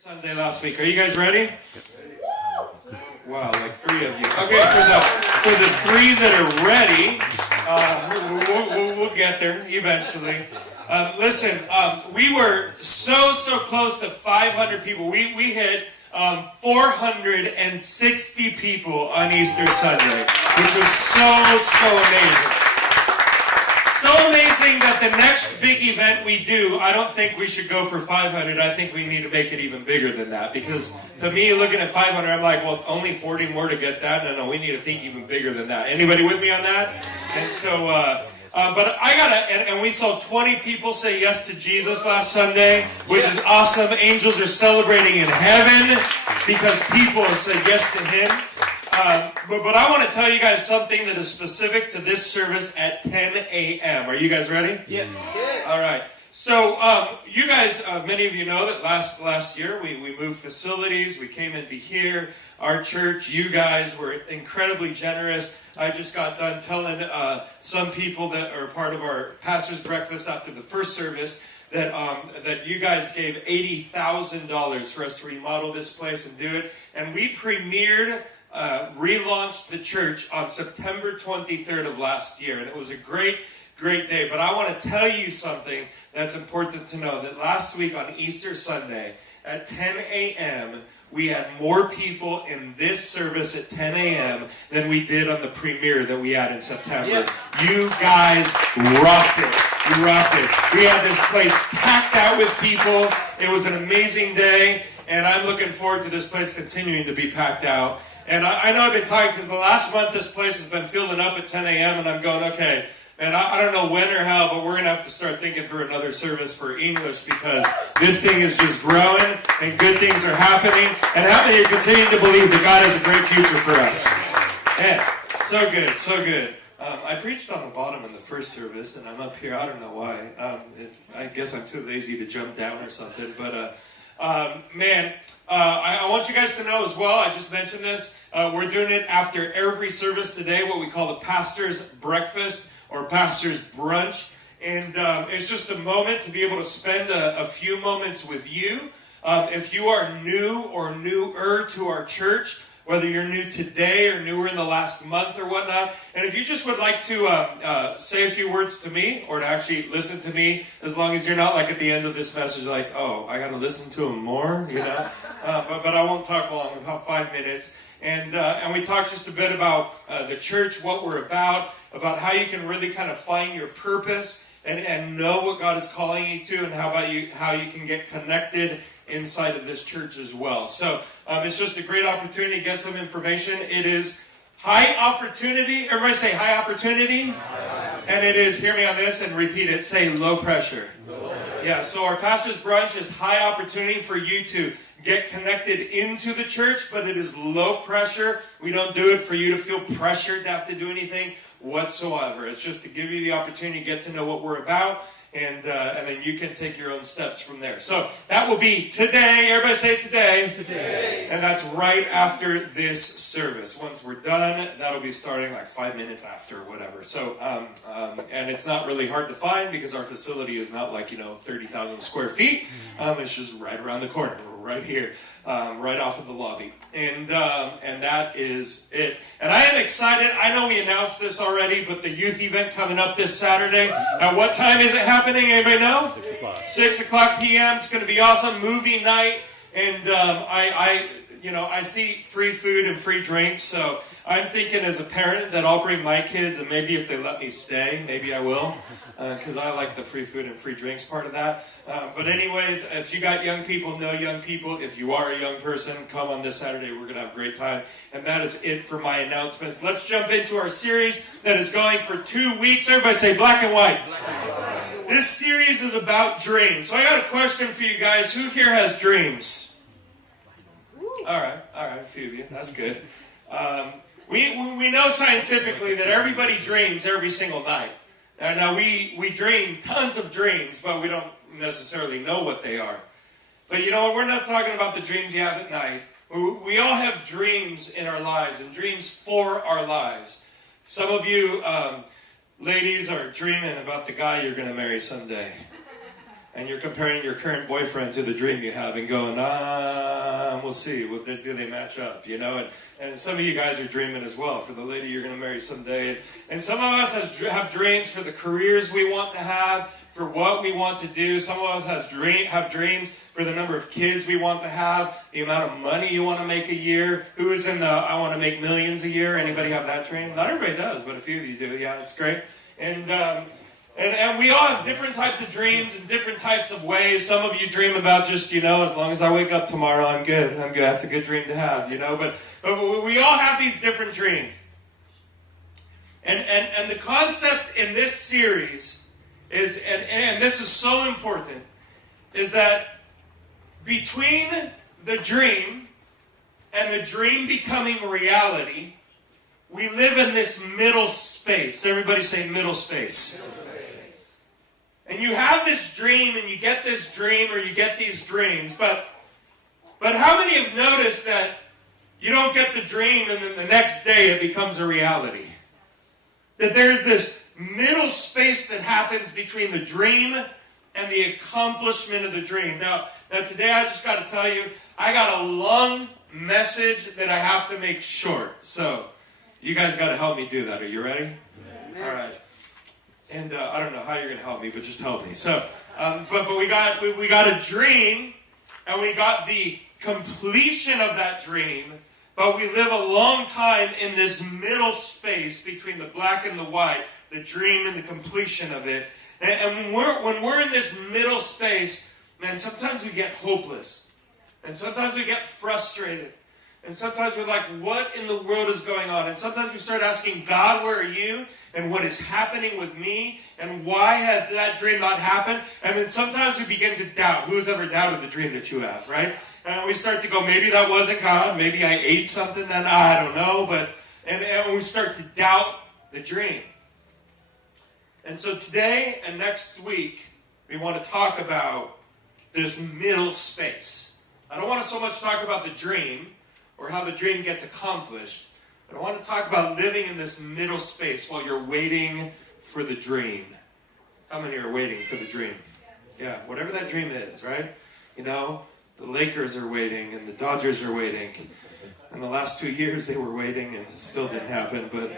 Sunday last week. Are you guys ready? Wow, like three of you. Okay, for the three that are ready, we'll get there eventually. Listen, we were so close to 500 people. We hit 460 people on Easter Sunday, which was so amazing. So amazing that the next big event we do, I don't think we should go for 500. I think we need to make it even bigger than that. Because to me, looking at 500, I'm like, well, only 40 more to get that. No, we need to think even bigger than that. Anybody with me on that? And so, but I and we saw 20 people say yes to Jesus last Sunday, which is awesome. Angels are celebrating in heaven because people said yes to Him. But I want to tell you guys something that is specific to this service at 10 a.m. Are you guys ready? Yeah. All right. So you guys, many of you know that last year we moved facilities. We came into here. Our church, you guys were incredibly generous. I just got done telling some people that are part of our pastor's breakfast after the first service that you guys gave $80,000 for us to remodel this place and do it. And we relaunched the church on September 23rd of last year, and it was a great day. But I want to tell you something that's important to know, that last week on Easter Sunday at 10 a.m., we had more people in this service at 10 a.m. than we did on the premiere that we had in September. Yep. You guys rocked it. You rocked it. We had this place packed out with people. It was an amazing day, and I'm looking forward to this place continuing to be packed out. And I know I've been tired because the last month this place has been filling up at 10 a.m. and I'm going, okay, man, I don't know when or how, but we're going to have to start thinking through another service for English because this thing is just growing and good things are happening. And how many are continuing to believe that God has a great future for us? Man, so good, so good. I preached on the bottom in the first service and I'm up here. I don't know why. I guess I'm too lazy to jump down or something. But, man, I want you guys to know as well, I just mentioned this, we're doing it after every service today, what we call the pastor's breakfast or pastor's brunch. And it's just a moment to be able to spend a few moments with you. If you are new or newer to our church, whether you're new today or newer in the last month or whatnot, and if you just would like to say a few words to me or to actually listen to me, as long as you're not like at the end of this message like, oh, I got to listen to him more, you know. But I won't talk long, about 5 minutes. And we talked just a bit about the church, what we're about how you can really kind of find your purpose and know what God is calling you to, and how you can get connected inside of this church as well. So it's just a great opportunity to get some information. It is high opportunity. Everybody say high opportunity. And it is, hear me on this and repeat it, say low pressure. Yeah, so our pastor's brunch is high opportunity for you to get connected into the church, but it is low pressure. We don't do it for you to feel pressured to have to do anything whatsoever. It's just to give you the opportunity to get to know what we're about, and then you can take your own steps from there. So that will be today. Everybody say today. Today. And that's right after this service. Once we're done, that'll be starting like 5 minutes after, whatever. So, and it's not really hard to find because our facility is not like, 30,000 square feet. It's just right around the corner. Right here, right off of the lobby. And that is it. And I am excited. I know we announced this already, but the youth event coming up this Saturday. At what time is it happening? Anybody know? 6 o'clock p.m. It's going to be awesome. Movie night. And I see free food and free drinks. So I'm thinking as a parent that I'll bring my kids, and maybe if they let me stay, maybe I will. Because I like the free food and free drinks part of that. But anyways, if you got young people, know young people. If you are a young person, come on this Saturday. We're going to have a great time. And that is it for my announcements. Let's jump into our series that is going for 2 weeks. Everybody say black and white. Black and white. This series is about dreams. So I got a question for you guys. Who here has dreams? All right, a few of you. That's good. We know scientifically that everybody dreams every single night. Now, we dream tons of dreams, but we don't necessarily know what they are. But we're not talking about the dreams you have at night. We all have dreams in our lives and dreams for our lives. Some of you ladies are dreaming about the guy you're going to marry someday. and you're comparing your current boyfriend to the dream you have and going, we'll see, do they match up, you know? And some of you guys are dreaming as well for the lady you're going to marry someday. And some of us have dreams for the careers we want to have, for what we want to do. Some of us have dreams for the number of kids we want to have, the amount of money you want to make a year. Who is in the I want to make millions a year? Anybody have that dream? Not everybody does, but a few of you do. Yeah, it's great. And we all have different types of dreams in different types of ways. Some of you dream about just, as long as I wake up tomorrow, I'm good. That's a good dream to have, But we all have these different dreams. And the concept in this series is, and this is so important, is that between the dream and the dream becoming reality, we live in this middle space. Everybody say middle space. And you have this dream, and you get this dream, or you get these dreams, but how many have noticed that you don't get the dream, and then the next day it becomes a reality? That there's this middle space that happens between the dream and the accomplishment of the dream. Now today I just got to tell you, I got a long message that I have to make short. So, you guys got to help me do that. Are you ready? Yeah. All right. And I don't know how you're going to help me, but just help me. So, but we got a dream, and we got the completion of that dream, but we live a long time in this middle space between the black and the white, the dream and the completion of it. And when we're in this middle space, man, sometimes we get hopeless, and sometimes we get frustrated. And sometimes we're like, what in the world is going on? And sometimes we start asking, God, where are you? And what is happening with me? And why has that dream not happened? And then sometimes we begin to doubt. Who's ever doubted the dream that you have, right? And we start to go, maybe that wasn't God. Maybe I ate something that I don't know. And we start to doubt the dream. And so today and next week, we want to talk about this middle space. I don't want to so much talk about the dream, or how the dream gets accomplished. But I want to talk about living in this middle space while you're waiting for the dream. How many are waiting for the dream? Yeah, whatever that dream is, right? The Lakers are waiting, and the Dodgers are waiting. And the last 2 years they were waiting, and it still didn't happen. But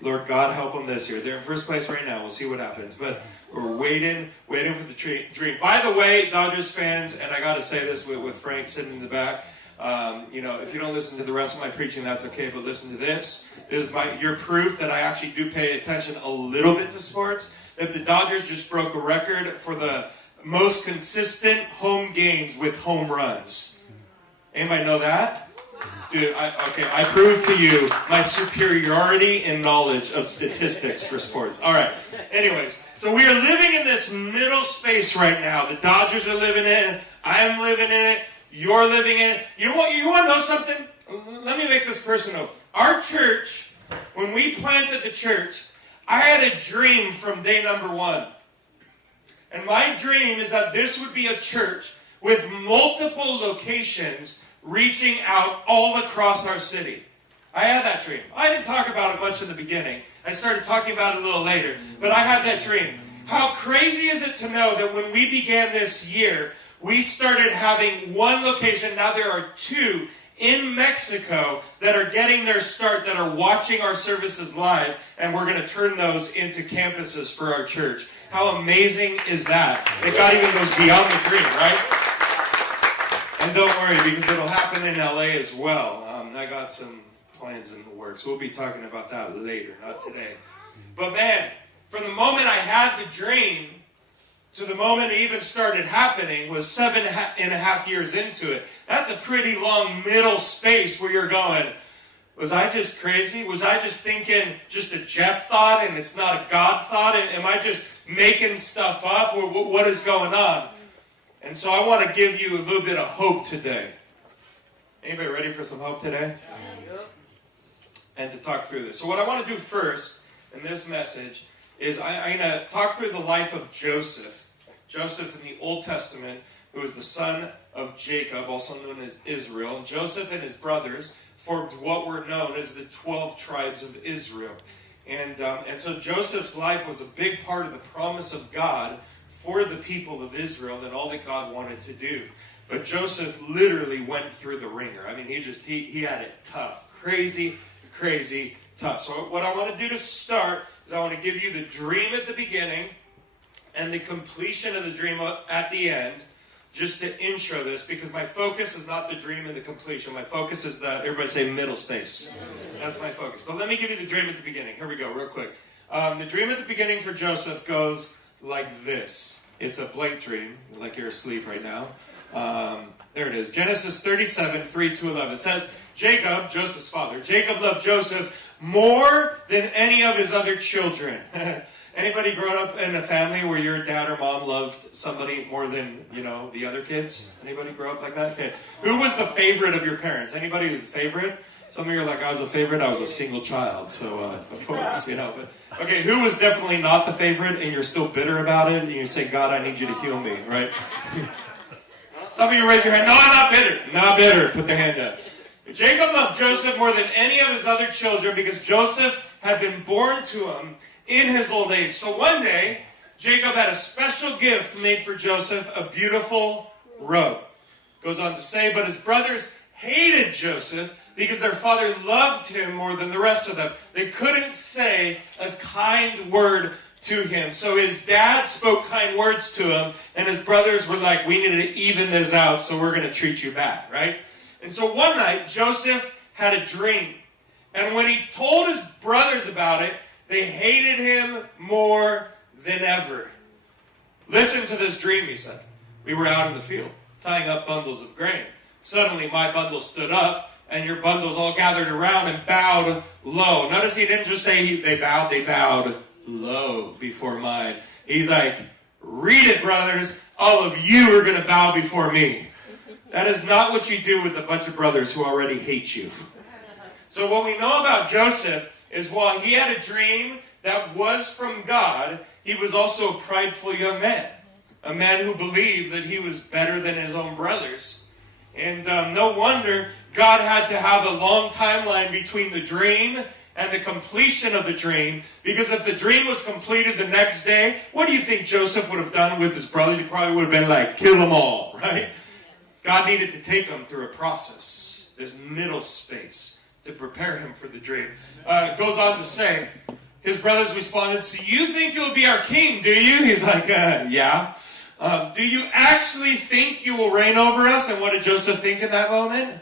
Lord God, help them this year. They're in first place right now. We'll see what happens. But we're waiting for the dream. By the way, Dodgers fans, and I got to say this with Frank sitting in the back, if you don't listen to the rest of my preaching, that's okay, but listen to this. This is your proof that I actually do pay attention a little bit to sports. That the Dodgers just broke a record for the most consistent home games with home runs. Anybody know that? Dude, I prove to you my superiority in knowledge of statistics for sports. All right. Anyways, so we are living in this middle space right now. The Dodgers are living in it. I am living in it. You're living in it. You want to know something? Let me make this personal. Our church, when we planted the church, I had a dream from day number one. And my dream is that this would be a church with multiple locations reaching out all across our city. I had that dream. I didn't talk about it much in the beginning. I started talking about it a little later. But I had that dream. How crazy is it to know that when we began this year, we started having one location. Now there are two in Mexico that are getting their start, that are watching our services live, and we're going to turn those into campuses for our church. How amazing is that? That God even goes beyond the dream, right? And don't worry, because it'll happen in LA as well. I got some plans in the works. We'll be talking about that later, not today. But man, from the moment I had the dream to the moment it even started happening was 7.5 years into it. That's a pretty long middle space where you're going, was I just crazy? Was I just thinking just a Jeff thought and it's not a God thought? Am I just making stuff up? Or what is going on? And so I want to give you a little bit of hope today. Anybody ready for some hope today? And to talk through this. So what I want to do first in this message is I'm going to talk through the life of Joseph. Joseph in the Old Testament, who was the son of Jacob, also known as Israel. And Joseph and his brothers formed what were known as the 12 tribes of Israel. And so Joseph's life was a big part of the promise of God for the people of Israel and all that God wanted to do. But Joseph literally went through the ringer. I mean, he had it tough. Crazy tough. So what I want to do to start is I want to give you the dream at the beginning and the completion of the dream at the end, just to intro this, because my focus is not the dream and the completion. My focus is the, everybody say, middle space. That's my focus. But let me give you the dream at the beginning. Here we go, real quick. The dream at the beginning for Joseph goes like this. It's a blank dream, like you're asleep right now. There it is. Genesis 37, 3-11. It says, Jacob, Joseph's father, Jacob loved Joseph more than any of his other children. Anybody grown up in a family where your dad or mom loved somebody more than, the other kids? Anybody grow up like that? Okay. Who was the favorite of your parents? Anybody the favorite? Some of you are like, I was a favorite. I was a single child, so of course, But okay, who was definitely not the favorite, and you're still bitter about it, and you say, God, I need you to heal me, right? Some of you raise your hand. No, I'm not bitter. Not bitter. Put their hand up. Jacob loved Joseph more than any of his other children because Joseph had been born to him in his old age. So one day, Jacob had a special gift made for Joseph, a beautiful robe. Goes on to say, but his brothers hated Joseph because their father loved him more than the rest of them. They couldn't say a kind word to him. So his dad spoke kind words to him, and his brothers were like, we need to even this out, so we're going to treat you bad, right? And so one night, Joseph had a dream. And when he told his brothers about it, they hated him more than ever. Listen to this dream, he said. We were out in the field, tying up bundles of grain. Suddenly, my bundle stood up, and your bundles all gathered around and bowed low. Notice he didn't just say they bowed low before mine. He's like, read it, brothers. All of you are going to bow before me. That is not what you do with a bunch of brothers who already hate you. So what we know about Joseph is while he had a dream that was from God, he was also a prideful young man. A man who believed that he was better than his own brothers. And no wonder God had to have a long timeline between the dream and the completion of the dream, because if the dream was completed the next day, what do you think Joseph would have done with his brothers? He probably would have been like, kill them all, right? God needed to take him through a process, this middle space, to prepare him for the dream. It goes on to say, his brothers responded, so you think you'll be our king, do you? He's like, yeah. Do you actually think you will reign over us? And what did Joseph think in that moment?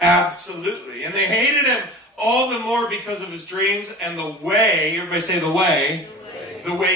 Absolutely. And they hated him all the more because of his dreams and the way, everybody say the way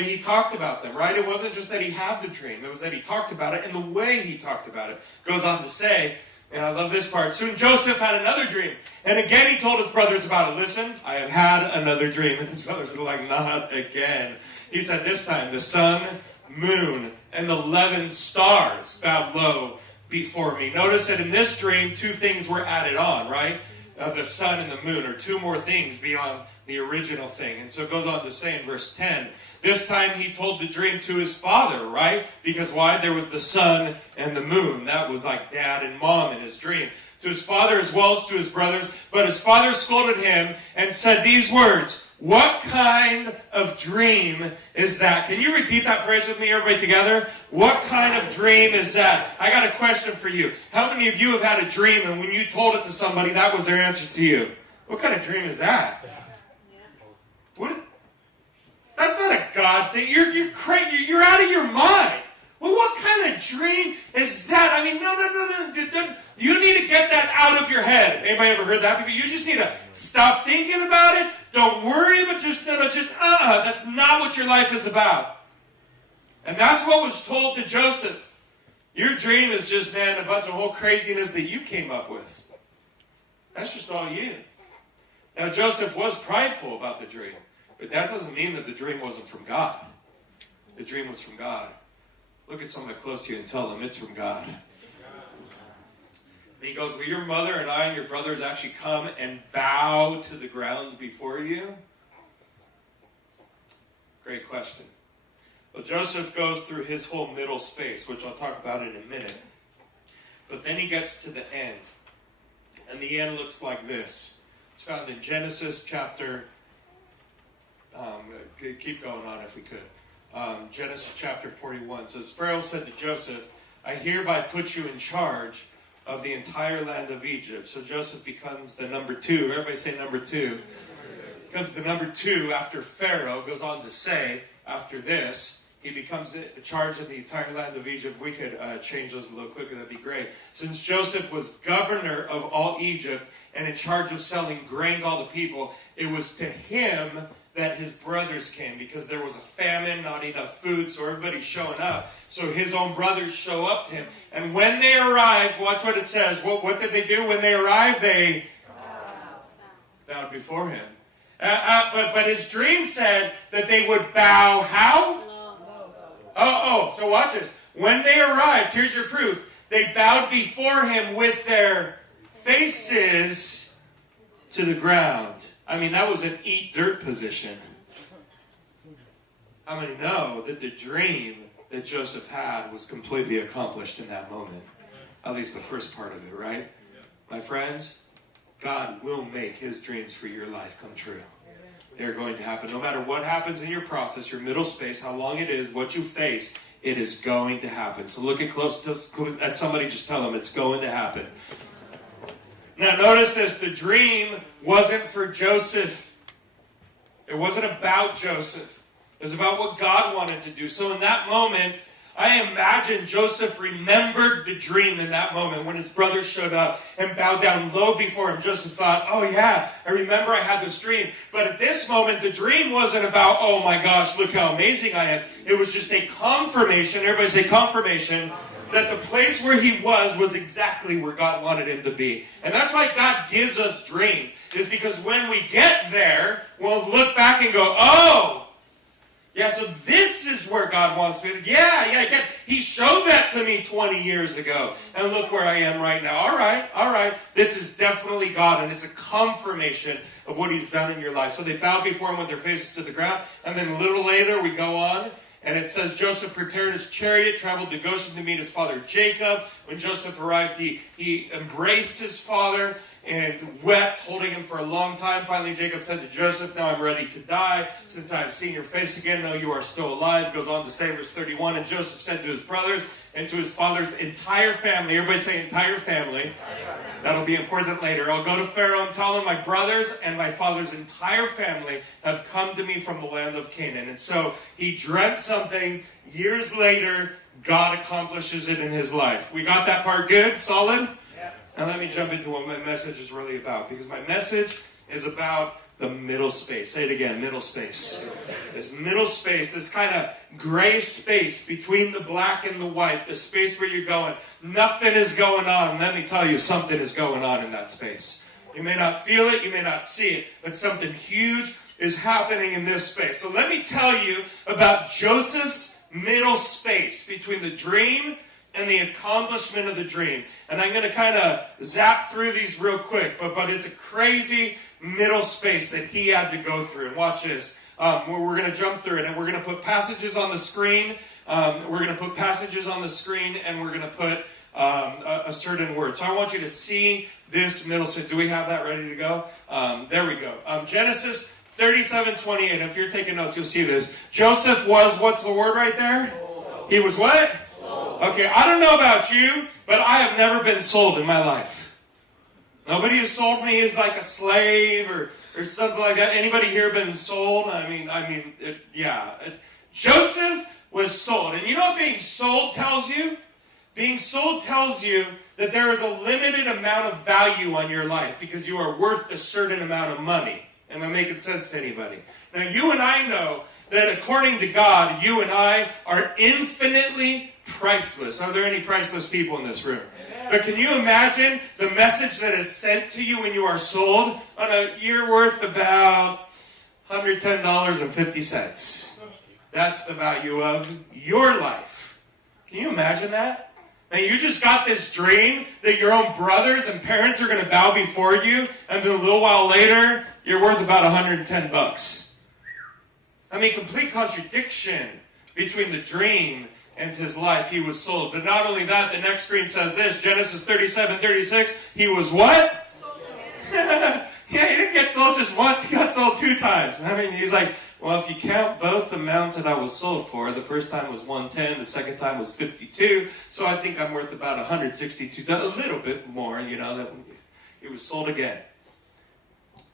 he talked about them, right? It wasn't just that he had the dream. It was that he talked about it and the way he talked about it. Goes on to say, and I love this part, soon Joseph had another dream. And again he told his brothers about it. Listen, I have had another dream. And his brothers were like, not again. He said, this time the sun, moon, and the 11 stars bowed low before me. Notice that in this dream, two things were added on, right? The sun and the moon are two more things beyond the original thing. And so it goes on to say in verse 10, this time he told the dream to his father, right? Because why? There was the sun and the moon. That was like dad and mom in his dream. To his father as well as to his brothers. But his father scolded him and said these words, what kind of dream is that? Can you repeat that phrase with me, everybody together? What kind of dream is that? I got a question for you. How many of you have had a dream and when you told it to somebody, that was their answer to you? What kind of dream is that? What? That's not a God thing. You're crazy. You're out of your mind. Well, what kind of dream is that? I mean, no. You need to get that out of your head. Anybody ever heard that? Because you just need to stop thinking about it. Don't worry, but that's not what your life is about. And that's what was told to Joseph. Your dream is just, man, a bunch of whole craziness that you came up with. That's just all you. Now, Joseph was prideful about the dream, but that doesn't mean that the dream wasn't from God. The dream was from God. Look at somebody close to you and tell them it's from God. And he goes, will your mother and I and your brothers actually come and bow to the ground before you? Great question. Well, Joseph goes through his whole middle space, which I'll talk about in a minute. But then he gets to the end. And the end looks like this. It's found in Genesis chapter... keep going on if we could. Genesis chapter 41 says, Pharaoh said to Joseph, I hereby put you in charge of the entire land of Egypt. So Joseph becomes the number 2. Everybody say number 2. Becomes the number 2 after Pharaoh. Goes on to say, after this, he becomes in charge of the entire land of Egypt. If we could change those a little quicker, that'd be great. Since Joseph was governor of all Egypt and in charge of selling grain to all the people, it was to him that his brothers came, because there was a famine, not enough food, so everybody's showing up. So his own brothers show up to him. And when they arrived, watch what it says. What did they do when they arrived? They bowed before him. But his dream said that they would bow how? So watch this. When they arrived, here's your proof. They bowed before him with their faces to the ground. I mean, that was an eat dirt position. How many know that the dream that Joseph had was completely accomplished in that moment? At least the first part of it, right? My friends, God will make his dreams for your life come true. They're going to happen. No matter what happens in your process, your middle space, how long it is, what you face, it is going to happen. So look at somebody, just tell them it's going to happen. Now notice this, the dream wasn't for Joseph. It wasn't about Joseph. It was about what God wanted to do. So in that moment, I imagine Joseph remembered the dream in that moment when his brothers showed up and bowed down low before him. Joseph thought, oh yeah, I remember I had this dream. But at this moment, the dream wasn't about, oh my gosh, look how amazing I am. It was just a confirmation, everybody say confirmation, that the place where he was exactly where God wanted him to be. And that's why God gives us dreams, is because when we get there, we'll look back and go, oh, yeah, so this is where God wants me to. Yeah. He showed that to me 20 years ago. And look where I am right now. All right. This is definitely God. And it's a confirmation of what he's done in your life. So they bowed before him with their faces to the ground. And then a little later we go on. And it says Joseph prepared his chariot, traveled to Goshen to meet his father Jacob. When Joseph arrived, he embraced his father and wept, holding him for a long time. Finally, Jacob said to Joseph, now I'm ready to die. Since I have seen your face again, though you are still alive. Goes on to say, verse 31, and Joseph said to his brothers and to his father's entire family. Everybody say entire family. That'll be important later. I'll go to Pharaoh and tell him my brothers and my father's entire family have come to me from the land of Canaan. And so he dreamt something. Years later, God accomplishes it in his life. We got that part good? Solid? Now let me jump into what my message is really about. Because my message is about the middle space. Say it again, middle space. This middle space, this kind of gray space between the black and the white, the space where you're going, nothing is going on. Let me tell you, something is going on in that space. You may not feel it, you may not see it, but something huge is happening in this space. So let me tell you about Joseph's middle space between the dream and the accomplishment of the dream. And I'm going to kind of zap through these real quick, but it's a crazy middle space that he had to go through. And watch this. We're going to jump through it, and we're going to put passages on the screen. And we're going to put a certain word. So I want you to see this middle space. Do we have that ready to go? There we go. Genesis 37:28. If you're taking notes, you'll see this. Joseph was, what's the word right there? He was what? Okay, I don't know about you, but I have never been sold in my life. Nobody has sold me as like a slave or something like that. Anybody here been sold? Joseph was sold. And you know what being sold tells you? Being sold tells you that there is a limited amount of value on your life because you are worth a certain amount of money. Am I making sense to anybody? Now, you and I know that according to God, you and I are infinitely priceless. Are there any priceless people in this room? But can you imagine the message that is sent to you when you are sold? You're worth about $110.50. That's the value of your life. Can you imagine that? Now you just got this dream that your own brothers and parents are going to bow before you, and then a little while later, you're worth about $110. I mean, complete contradiction between the dream and his life. He was sold. But not only that, the next screen says this, Genesis 37:36. He was what? Yeah, he didn't get sold just once. He got sold 2 times. I mean, he's like, Well, if you count both amounts that I was sold for, the first time was 110, the second time was 52, so I think I'm worth about 162, a little bit more, that he was sold again.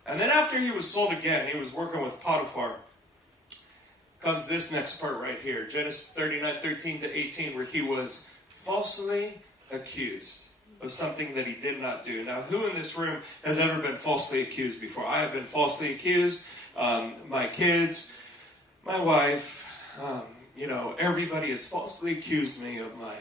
And then after he was sold again, he was working with Potiphar. Comes this next part right here, Genesis 39:13-18, where he was falsely accused of something that he did not do. Now, who in this room has ever been falsely accused before? I have been falsely accused. My kids, my wife, everybody has falsely accused me of my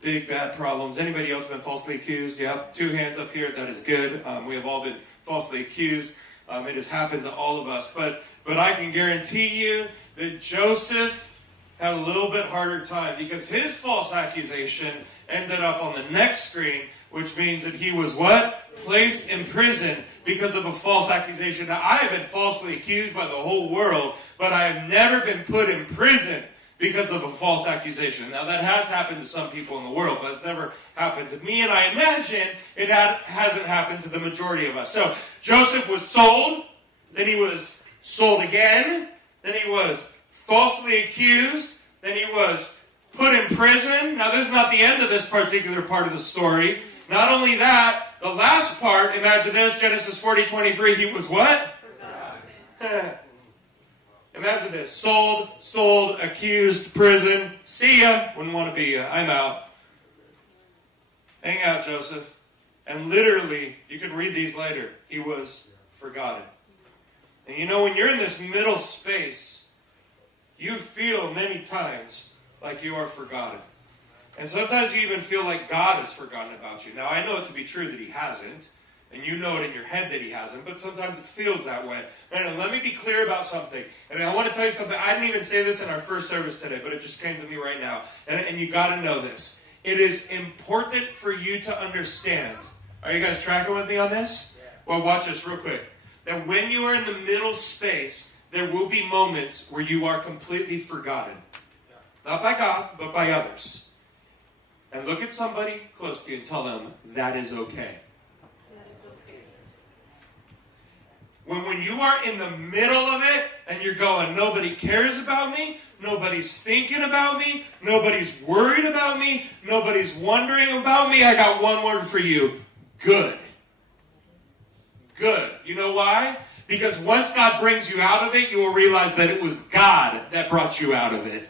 big bad problems. Anybody else been falsely accused? Yeah, 2 hands up here. That is good. We have all been falsely accused. It has happened to all of us. But I can guarantee you that Joseph had a little bit harder time because his false accusation ended up on the next screen, which means that he was what? Placed in prison because of a false accusation. Now, I have been falsely accused by the whole world, but I have never been put in prison because of a false accusation. Now, that has happened to some people in the world, but it's never happened to me, and I imagine it hasn't happened to the majority of us. So, Joseph was sold, then he was sold again, then he was falsely accused, then he was put in prison. Now, this is not the end of this particular part of the story. Not only that, the last part, imagine this, Genesis 40:23, he was what? Imagine this, sold, accused, prison. See ya, wouldn't want to be ya, I'm out. Hang out, Joseph. And literally, you can read these later, he was forgotten. And when you're in this middle space, you feel many times like you are forgotten. And sometimes you even feel like God has forgotten about you. Now, I know it to be true that he hasn't, and you know it in your head that he hasn't, but sometimes it feels that way. And let me be clear about something. And I want to tell you something. I didn't even say this in our first service today, but it just came to me right now. And you got to know this. It is important for you to understand. Are you guys tracking with me on this? Well, watch this real quick. That when you are in the middle space, there will be moments where you are completely forgotten. Not by God, but by others. And look at somebody close to you and tell them, that is okay. When you are in the middle of it and you're going, nobody cares about me, nobody's thinking about me, nobody's worried about me, nobody's wondering about me, I got one word for you, good. Good. You know why? Because once God brings you out of it, you will realize that it was God that brought you out of it.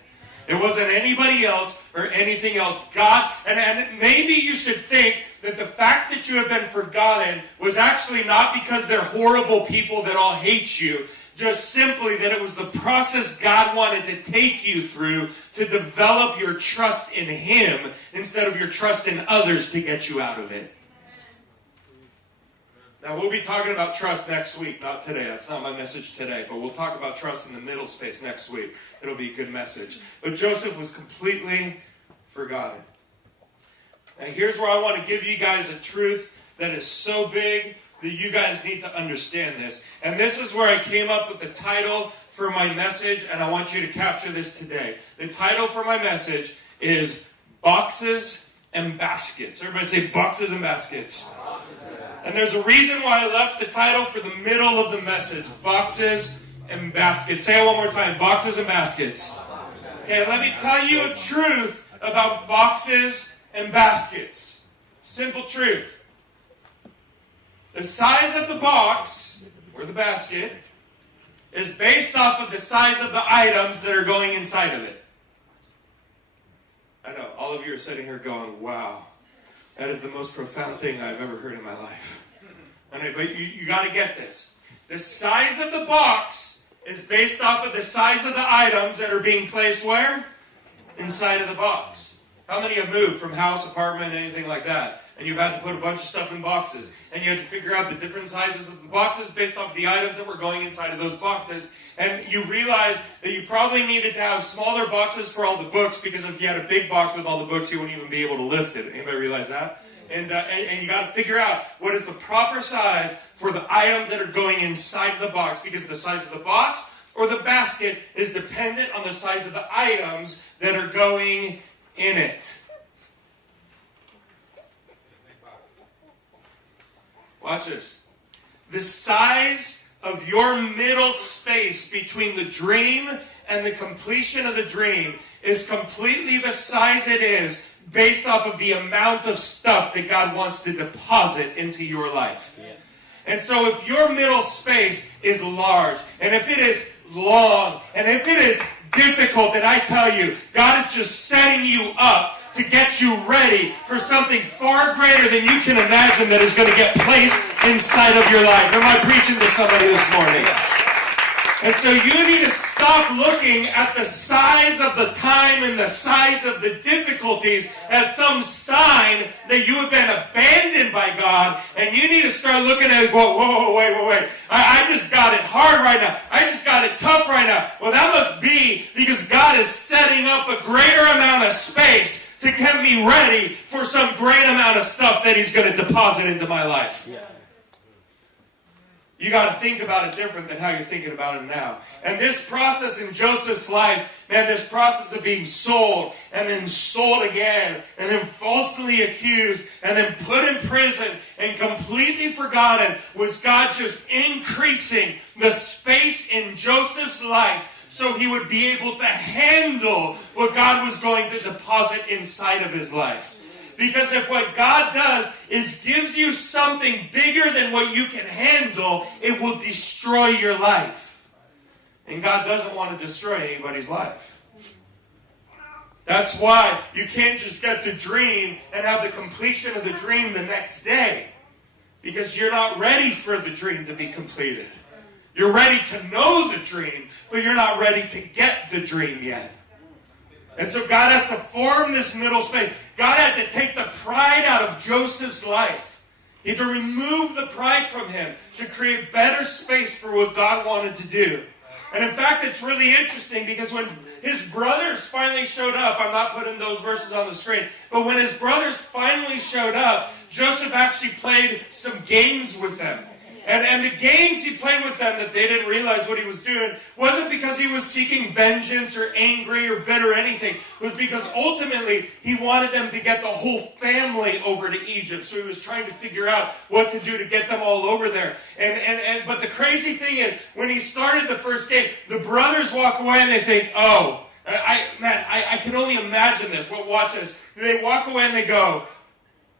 It wasn't anybody else or anything else. God, and maybe you should think that the fact that you have been forgotten was actually not because they're horrible people that all hate you, just simply that it was the process God wanted to take you through to develop your trust in Him instead of your trust in others to get you out of it. Now, we'll be talking about trust next week, not today. That's not my message today, but we'll talk about trust in the middle space next week. It'll be a good message. But Joseph was completely forgotten. Now, here's where I want to give you guys a truth that is so big that you guys need to understand this. And this is where I came up with the title for my message, and I want you to capture this today. The title for my message is Boxes and Baskets. Everybody say boxes and baskets. And there's a reason why I left the title for the middle of the message. Boxes and baskets. Say it one more time. Boxes and baskets. Okay, let me tell you a truth about boxes and baskets. Simple truth. The size of the box, or the basket, is based off of the size of the items that are going inside of it. I know, all of you are sitting here going, wow. That is the most profound thing I've ever heard in my life. But you got to get this. The size of the box is based off of the size of the items that are being placed where? Inside of the box. How many have moved from house, apartment, anything like that? And you've had to put a bunch of stuff in boxes. And you had to figure out the different sizes of the boxes based off of the items that were going inside of those boxes. And you realize that you probably needed to have smaller boxes for all the books, because if you had a big box with all the books, you wouldn't even be able to lift it. Anybody realize that? And you got to figure out what is the proper size for the items that are going inside the box, because the size of the box or the basket is dependent on the size of the items that are going in it. Watch this. The size of your middle space between the dream and the completion of the dream is completely the size it is based off of the amount of stuff that God wants to deposit into your life. Yeah. And so if your middle space is large, and if it is long, and if it is difficult, then I tell you, God is just setting you up to get you ready for something far greater than you can imagine that is going to get placed inside of your life. Am I preaching to somebody this morning? And so you need to stop looking at the size of the time and the size of the difficulties as some sign that you have been abandoned by God. And you need to start looking at it and go, whoa, wait. I just got it hard right now. I just got it tough right now. Well, that must be because God is setting up a greater amount of space to get me ready for some great amount of stuff that He's going to deposit into my life. Yeah. You got to think about it different than how you're thinking about it now. And this process in Joseph's life, man, this process of being sold and then sold again and then falsely accused and then put in prison and completely forgotten, was God just increasing the space in Joseph's life so he would be able to handle what God was going to deposit inside of his life. Because if what God does is gives you something bigger than what you can handle, it will destroy your life. And God doesn't want to destroy anybody's life. That's why you can't just get the dream and have the completion of the dream the next day. Because you're not ready for the dream to be completed. You're ready to know the dream, but you're not ready to get the dream yet. And so God has to form this middle space. God had to take the pride out of Joseph's life. He had to remove the pride from him to create better space for what God wanted to do. And in fact, it's really interesting because when his brothers finally showed up, I'm not putting those verses on the screen, but when his brothers finally showed up, Joseph actually played some games with them. And the games he played with them that they didn't realize what he was doing wasn't because he was seeking vengeance or angry or bitter or anything. It was because ultimately he wanted them to get the whole family over to Egypt. So he was trying to figure out what to do to get them all over there. But the crazy thing is, when he started the first game, the brothers walk away and they think, oh, I can only imagine this. Well, watch this. They walk away and they go,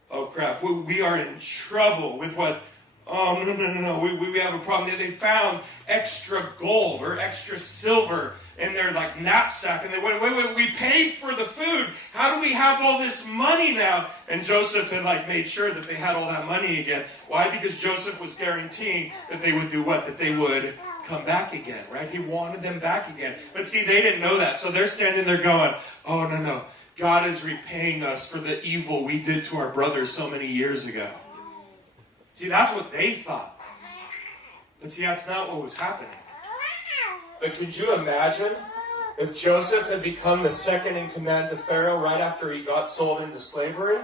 oh crap, we are in trouble with what... Oh, no. We have a problem. They found extra gold or extra silver in their knapsack. And they went, wait, we paid for the food. How do we have all this money now? And Joseph had made sure that they had all that money again. Why? Because Joseph was guaranteeing that they would do what? That they would come back again, right? He wanted them back again. But see, they didn't know that. So they're standing there going, oh, no. God is repaying us for the evil we did to our brothers so many years ago. See, that's what they thought. But see, that's not what was happening. But could you imagine if Joseph had become the second in command to Pharaoh right after he got sold into slavery,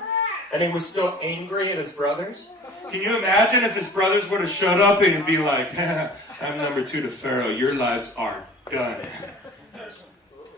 and he was still angry at his brothers? Can you imagine if his brothers would have showed up and he'd be like, I'm number 2 to Pharaoh, your lives are done.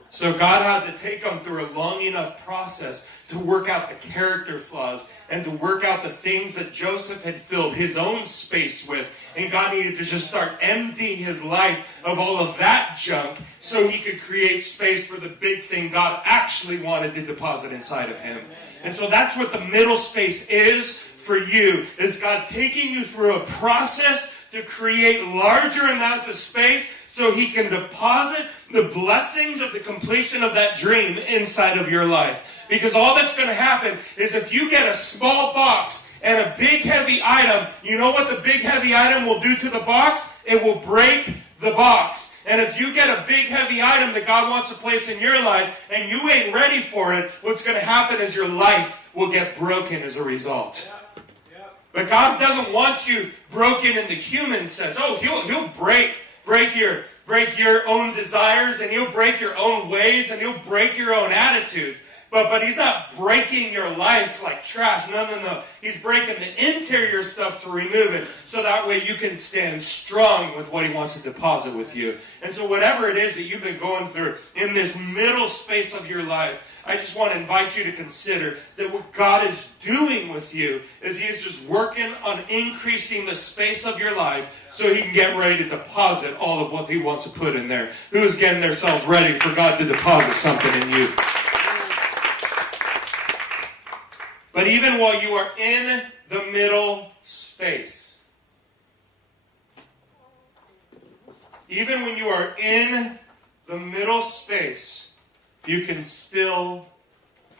So God had to take them through a long enough process to work out the character flaws and to work out the things that Joseph had filled his own space with. And God needed to just start emptying his life of all of that junk so he could create space for the big thing God actually wanted to deposit inside of him. And so that's what the middle space is for you, is God taking you through a process to create larger amounts of space so he can deposit the blessings of the completion of that dream inside of your life. Because all that's going to happen is if you get a small box and a big heavy item, you know what the big heavy item will do to the box? It will break the box. And if you get a big heavy item that God wants to place in your life and you ain't ready for it, what's going to happen is your life will get broken as a result. But God doesn't want you broken in the human sense. Oh, he'll break your own desires, and he'll break your own ways, and he'll break your own attitudes. But he's not breaking your life like trash. No. He's breaking the interior stuff to remove it so that way you can stand strong with what he wants to deposit with you. And so whatever it is that you've been going through in this middle space of your life, I just want to invite you to consider that what God is doing with you is he is just working on increasing the space of your life so he can get ready to deposit all of what he wants to put in there. Who's getting themselves ready for God to deposit something in you? But even while you are in the middle space, even when you are in the middle space, you can still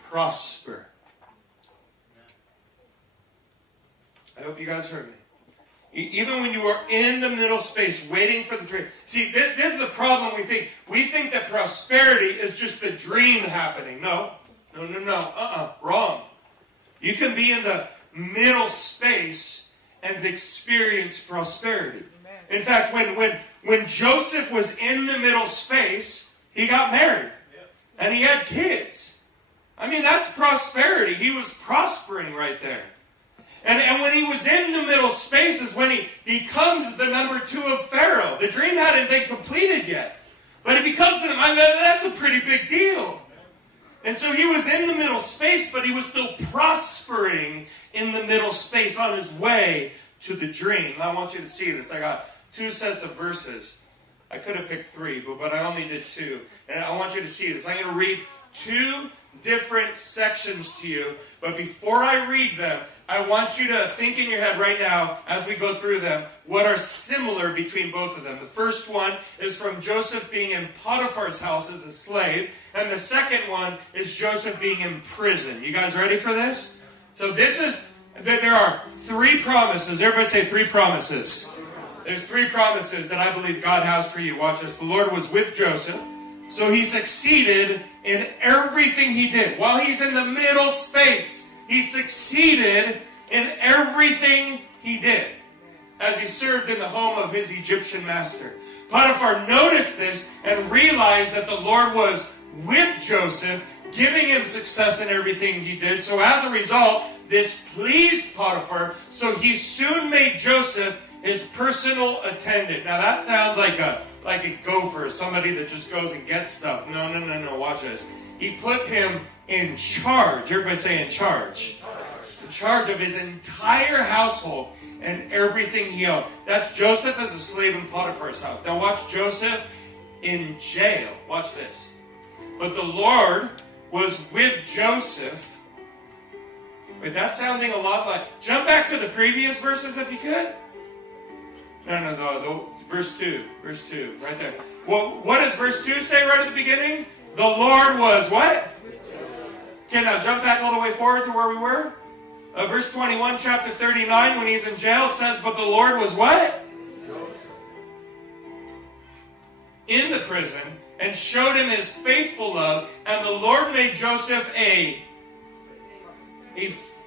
prosper. I hope you guys heard me. Even when you are in the middle space, waiting for the dream. See, this is the problem we think. We think that prosperity is just the dream happening. No. Wrong. You can be in the middle space and experience prosperity. In fact, when Joseph was in the middle space, he got married. And he had kids. I mean, that's prosperity. He was prospering right there. And when he was in the middle space is when he becomes the number 2 of Pharaoh. The dream hadn't been completed yet. But he becomes the, that's a pretty big deal. And so he was in the middle space, but he was still prospering in the middle space on his way to the dream. Now I want you to see this. I got 2 sets of verses. I could have picked 3, but I only did 2. And I want you to see this. I'm going to read 2 different sections to you. But before I read them, I want you to think in your head right now, as we go through them, what are similar between both of them. The first one is from Joseph being in Potiphar's house as a slave. And the second one is Joseph being in prison. You guys ready for this? So this is, that there are 3 promises. Everybody say 3 promises. There's 3 promises that I believe God has for you. Watch this. The Lord was with Joseph. So he succeeded in everything he did. While he's in the middle space, he succeeded in everything he did as he served in the home of his Egyptian master. Potiphar noticed this and realized that the Lord was with Joseph, giving him success in everything he did. So as a result, this pleased Potiphar. So he soon made Joseph his personal attendant. Now that sounds like a gopher, somebody that just goes and gets stuff. No. Watch this. He put him in charge. Everybody say in charge. In charge of his entire household and everything he owned. That's Joseph as a slave in Potiphar's house. Now watch Joseph in jail. Watch this. But the Lord was with Joseph. Wait, that's sounding a lot like... Jump back to the previous verses if you could. No, verse 2, right there. Well, what does verse 2 say right at the beginning? The Lord was what? Okay, now jump back all the way forward to where we were. Verse 21, chapter 39, when he's in jail, it says, but the Lord was what? In the prison, and showed him his faithful love, and the Lord made Joseph a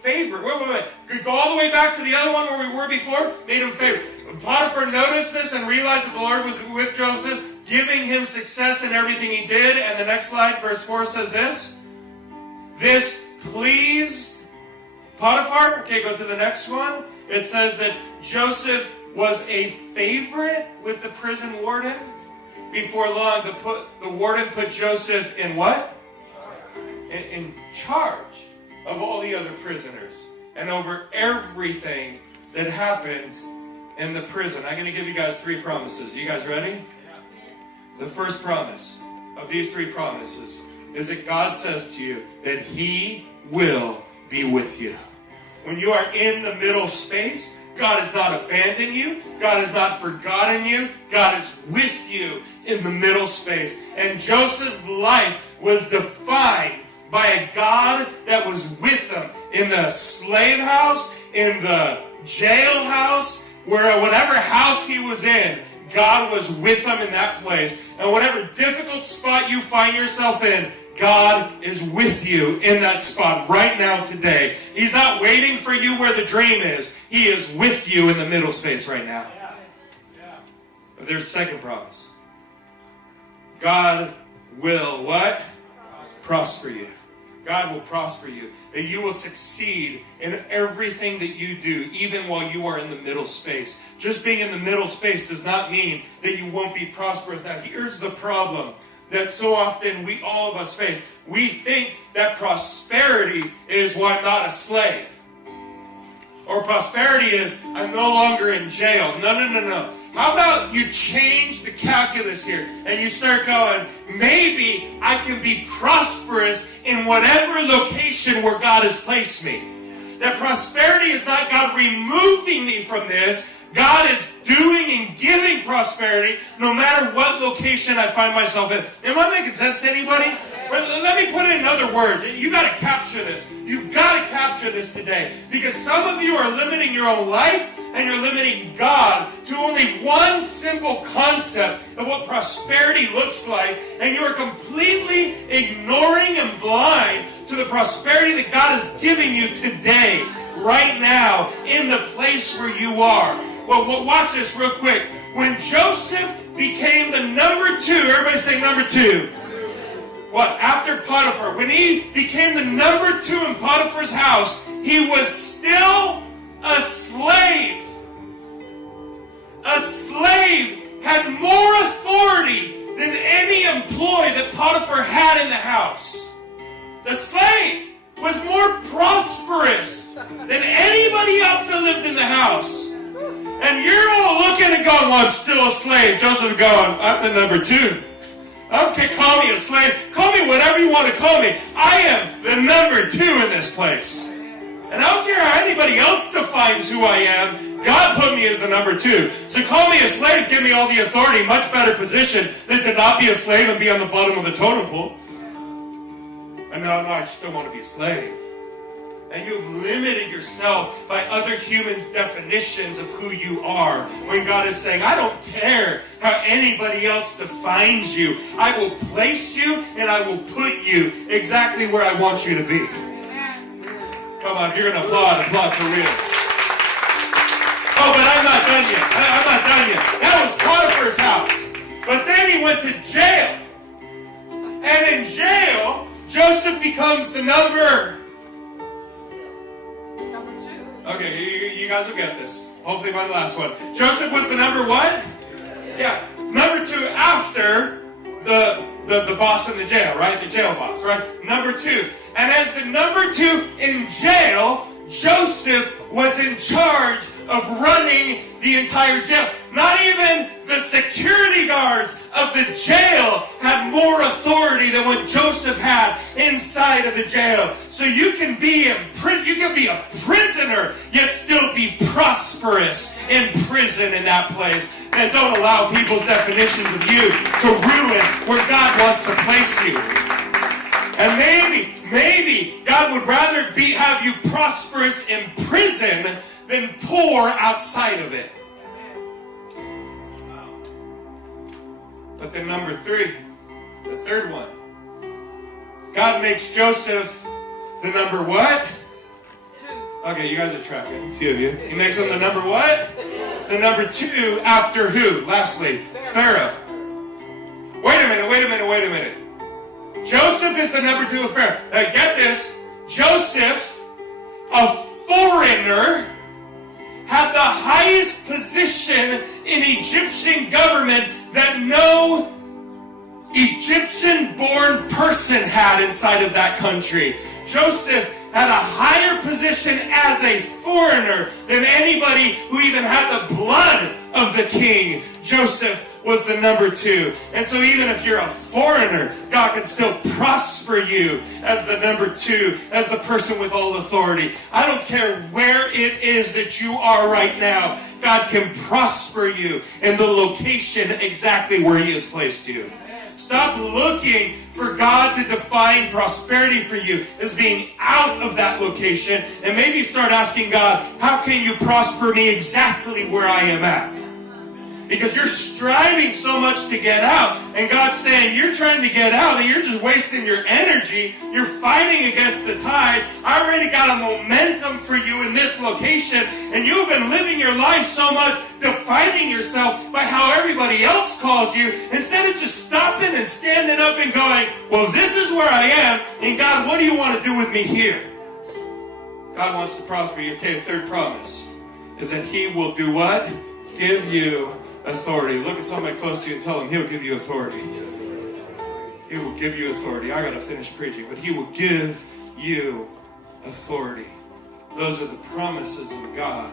favorite. Wait. Go all the way back to the other one where we were before. Made him favorite. Potiphar noticed this and realized that the Lord was with Joseph, giving him success in everything he did. And the next slide, verse 4 says this. This pleased Potiphar. Okay, go to the next one. It says that Joseph was a favorite with the prison warden. Before long, the warden put Joseph in what? In charge of all the other prisoners and over everything that happened in the prison. I'm going to give you guys 3 promises. Are you guys ready? The first promise of these 3 promises is that God says to you that He will be with you. When you are in the middle space, God has not abandoned you. God has not forgotten you. God is with you in the middle space. And Joseph's life was defined by a God that was with him in the slave house, in the jailhouse, whatever house he was in, God was with him in that place. And whatever difficult spot you find yourself in, God is with you in that spot right now today. He's not waiting for you where the dream is. He is with you in the middle space right now. But there's a second promise. God will what? Prosper you. God will prosper you, that you will succeed in everything that you do, even while you are in the middle space. Just being in the middle space does not mean that you won't be prosperous. Now, here's the problem that so often all of us face. We think that prosperity is why I'm not a slave. Or prosperity is, I'm no longer in jail. No. How about you change the calculus here and you start going, maybe I can be prosperous in whatever location where God has placed me. That prosperity is not God removing me from this. God is doing and giving prosperity no matter what location I find myself in. Am I making sense to anybody? Let me put it in other words. You got to capture this. You got to capture this today. Because some of you are limiting your own life and you're limiting God to only one simple concept of what prosperity looks like. And you are completely ignoring and blind to the prosperity that God is giving you today, right now, in the place where you are. Well, watch this real quick. When Joseph became the number 2, everybody say number 2. What? After Potiphar. When he became the number 2 in Potiphar's house, he was still a slave. A slave had more authority than any employee that Potiphar had in the house. The slave was more prosperous than anybody else that lived in the house. And you're all looking and going, well, I'm still a slave. Joseph going, I'm the number 2. Okay, call me a slave. Call me whatever you want to call me. I am the number 2 in this place. And I don't care how anybody else defines who I am. God put me as the number 2. So call me a slave, give me all the authority, much better position than to not be a slave and be on the bottom of the totem pole. And no, I still want to be a slave. And you've limited yourself by other humans' definitions of who you are. When God is saying, I don't care how anybody else defines you. I will place you and I will put you exactly where I want you to be. Come on, if you're going to applaud for real. Oh, but I'm not done yet. I'm not done yet. That was Potiphar's house. But then he went to jail. And in jail, Joseph becomes the number 2. Okay, you guys will get this. Hopefully by the last one. Joseph was the number what? Yeah, number 2 after the boss in the jail, right? The jail boss, right? Number 2. And as the number 2 in jail, Joseph was in charge of running the entire jail. Not even the security guards of the jail had more authority than what Joseph had inside of the jail. So you can be a prisoner, yet still be prosperous in prison in that place. And don't allow people's definitions of you to ruin where God wants to place you. And maybe God would rather have you prosperous in prison than poor outside of it. But then number 3, the third one. God makes Joseph the number what? 2. Okay, you guys are tracking, a few of you. He makes him the number what? The number 2 after who? Lastly, Pharaoh. Wait a minute. Joseph is the number 2 of Pharaoh. Now get this. Joseph, a foreigner, had the highest position in Egyptian government that no Egyptian-born person had inside of that country. Joseph had a higher position as a foreigner than anybody who even had the blood of the king. Joseph was the number 2. And so even if you're a foreigner, God can still prosper you as the number 2, as the person with all authority. I don't care where it is that you are right now. God can prosper you in the location exactly where He has placed you. Stop looking for God to define prosperity for you as being out of that location, and maybe start asking God, how can you prosper me exactly where I am at? because you're striving so much to get out. And God's saying, you're trying to get out and you're just wasting your energy. You're fighting against the tide. I already got a momentum for you in this location, and you've been living your life so much defining yourself by how everybody else calls you, instead of just stopping and standing up and going, well, this is where I am, and God, what do you want to do with me here? God wants to prosper you. Okay, the third promise is that He will do what? Give you authority. Look at somebody close to you and tell them He'll give you authority. He will give you authority. I got to finish preaching, but He will give you authority. Those are the promises of God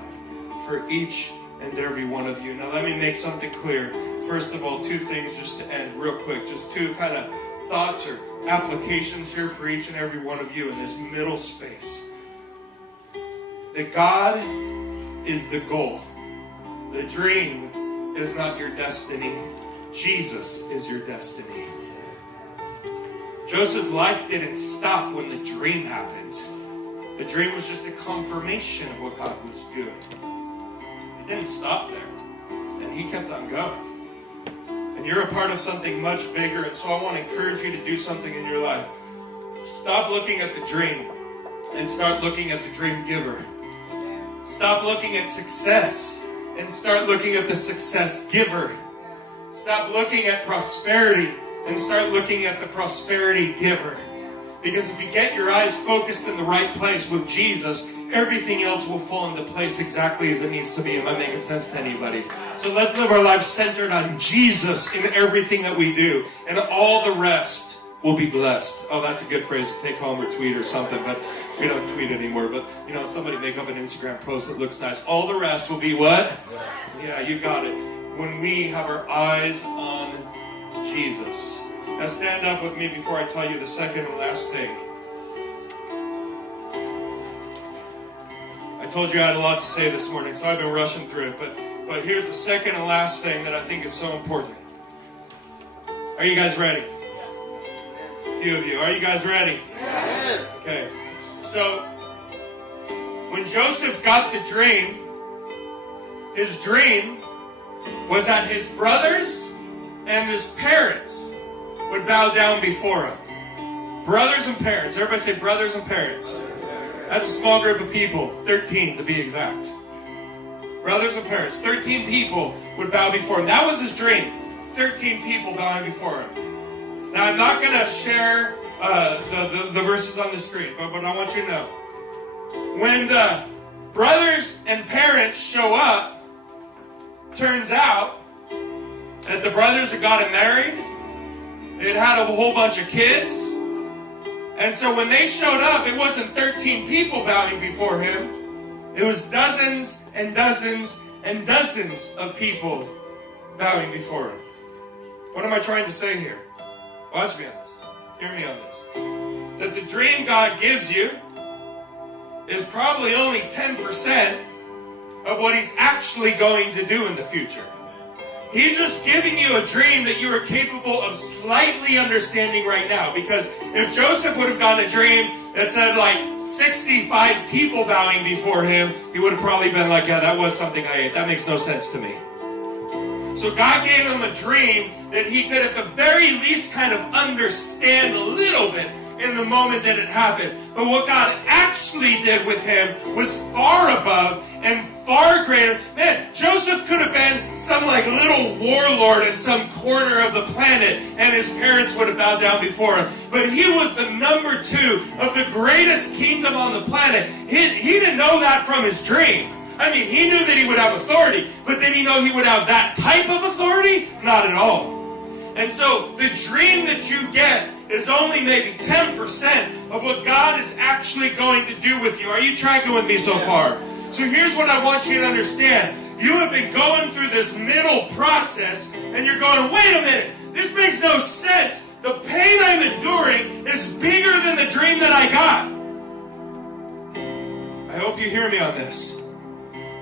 for each and every one of you. Now let me make something clear. First of all, two things just to end real quick. Just two kind of thoughts or applications here for each and every one of you in this middle space. That God is the goal. The dream is not your destiny. Jesus is your destiny. Joseph's life didn't stop when the dream happened. The dream was just a confirmation of what God was doing. It didn't stop there. And he kept on going. And you're a part of something much bigger. And so I want to encourage you to do something in your life. Stop looking at the dream and start looking at the dream giver. Stop looking at success and start looking at the success giver. Stop looking at prosperity and start looking at the prosperity giver. Because if you get your eyes focused in the right place with Jesus, everything else will fall into place exactly as it needs to be. Am I making sense to anybody? So let's live our lives centered on Jesus in everything that we do, and all the rest will be blessed. Oh, that's a good phrase to take home or tweet or something, but we don't tweet anymore. But, somebody make up an Instagram post that looks nice. All the rest will be what? Yeah, you got it. When we have our eyes on Jesus. Now stand up with me before I tell you the second and last thing. I told you I had a lot to say this morning, so I've been rushing through it. But here's the second and last thing that I think is so important. Are you guys ready? A few of you. Are you guys ready? Yeah. Okay. So, when Joseph got the dream, his dream was that his brothers and his parents would bow down before him. Brothers and parents. Everybody say brothers and parents. That's a small group of people. 13 to be exact. Brothers and parents. 13 people would bow before him. That was his dream. 13 people bowing before him. Now, I'm not going to share the verses on the screen, but I want you to know. When the brothers and parents show up, turns out that the brothers had gotten married. They'd had a whole bunch of kids. And so when they showed up, it wasn't 13 people bowing before him. It was dozens and dozens and dozens of people bowing before him. What am I trying to say here? Watch me on this. Hear me on this. That the dream God gives you is probably only 10% of what He's actually going to do in the future. He's just giving you a dream that you are capable of slightly understanding right now. Because if Joseph would have gotten a dream that said like 65 people bowing before him, he would have probably been like, yeah, that was something I ate. That makes no sense to me. So God gave him a dream that he could at the very least kind of understand a little bit in the moment that it happened. But what God actually did with him was far above and far greater. Man, Joseph could have been some like little warlord in some corner of the planet, and his parents would have bowed down before him. But he was the number 2 of the greatest kingdom on the planet. He didn't know that from his dream. I mean, he knew that he would have authority, but did he know he would have that type of authority? Not at all. And so the dream that you get is only maybe 10% of what God is actually going to do with you. Are you tracking with me so far? So here's what I want you to understand. You have been going through this middle process, and you're going, wait a minute, this makes no sense. The pain I'm enduring is bigger than the dream that I got. I hope you hear me on this.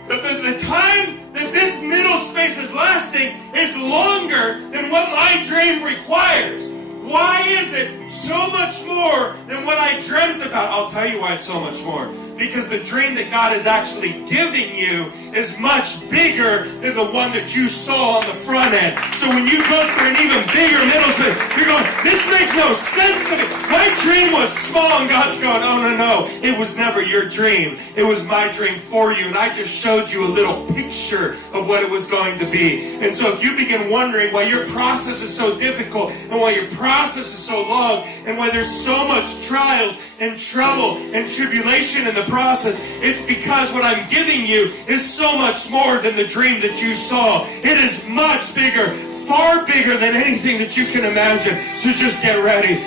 The time that this middle space is lasting is longer than what my dream requires. Why is it So much more than what I dreamt about. I'll tell you why it's so much more. Because the dream that God is actually giving you is much bigger than the one that you saw on the front end. So when you go through an even bigger middle school, you're going, this makes no sense to me. My dream was small, and God's going, oh, no. It was never your dream. It was my dream for you. And I just showed you a little picture of what it was going to be. And so if you begin wondering why your process is so difficult, and why your process is so long, and why there's so much trials and trouble and tribulation in the process, it's because what I'm giving you is so much more than the dream that you saw. It is much bigger, far bigger than anything that you can imagine. So just get ready,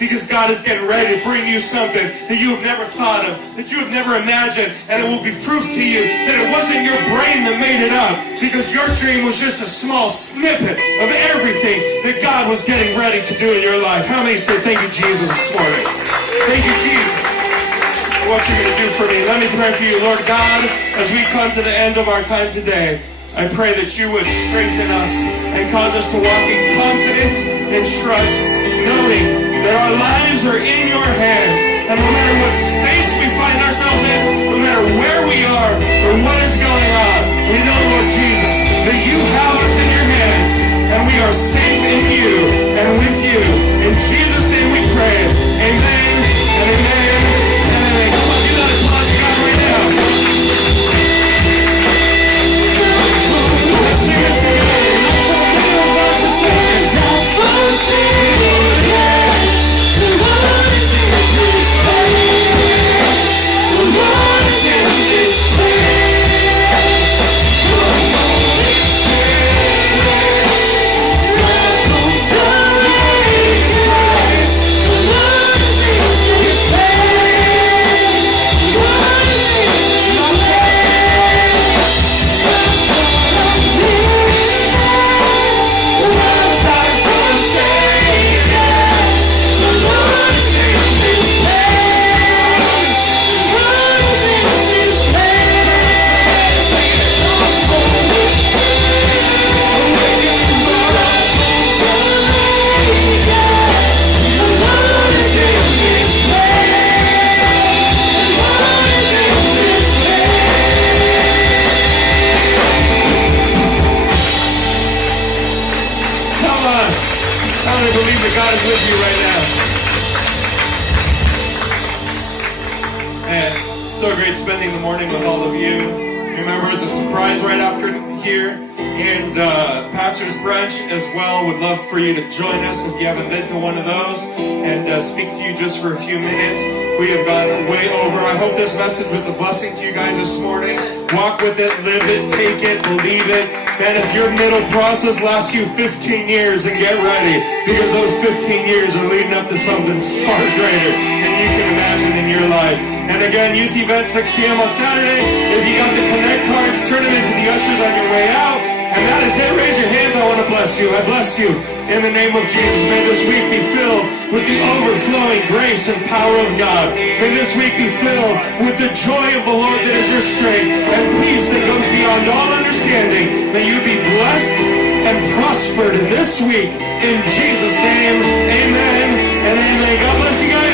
because God is getting ready to bring you something that you have never thought of, that you have never imagined, and it will be proof to you that it wasn't your brain that made it up, because your dream was just a small snippet of everything that God was getting ready to do in your life. How many say thank you, Jesus, this morning? Thank you, Jesus, for what you're going to do for me. Let me pray for you, Lord God, as we come to the end of our time today. I pray that you would strengthen us and cause us to walk in confidence and trust, knowing that our lives are in your hands. And no matter what space we find ourselves in, no matter where we are or what is going on, we know, Lord Jesus, that you have us in your hands, and we are safe in you and with you. In Jesus' name we pray. Amen and amen and amen. Come on, give that applause to God right now. Let's sing this together. Let's all give them God for singing. The Lord is in this place. The Lord is in this place. The Holy Spirit, welcome to this place. The Lord is in this place. The Lord is in this place. Welcome here. One time for a Savior. The Lord is in this place. The Lord is in this place. The Holy Spirit, awaken for us, Savior. The Lord is in this place. The Lord is in this place. Come on. I want to believe that God is with you right now. Man, so great spending the morning with all of you. Remember, it's a surprise right after here. And Pastor's Brunch as well. Would love for you to join us if you haven't been to one of those, and speak to you just for a few minutes. We have gone way over. I hope this message was a blessing to you guys this morning. Walk with it, live it, take it, believe it. And if your middle process lasts you 15 years, then get ready, because those 15 years are leading up to something far greater than you can imagine in your life. And again, youth event 6 p.m. on Saturday. If you got the Connect cards, turn them into the ushers on your way out. And that is it. Raise your hands. I want to bless you. I bless you in the name of Jesus. May this week be filled with the overflowing grace and power of God. May this week be filled with the joy of the Lord that is your strength, and peace that goes beyond all understanding. May you be blessed and prospered in this week. In Jesus' name, amen and amen. God bless you guys.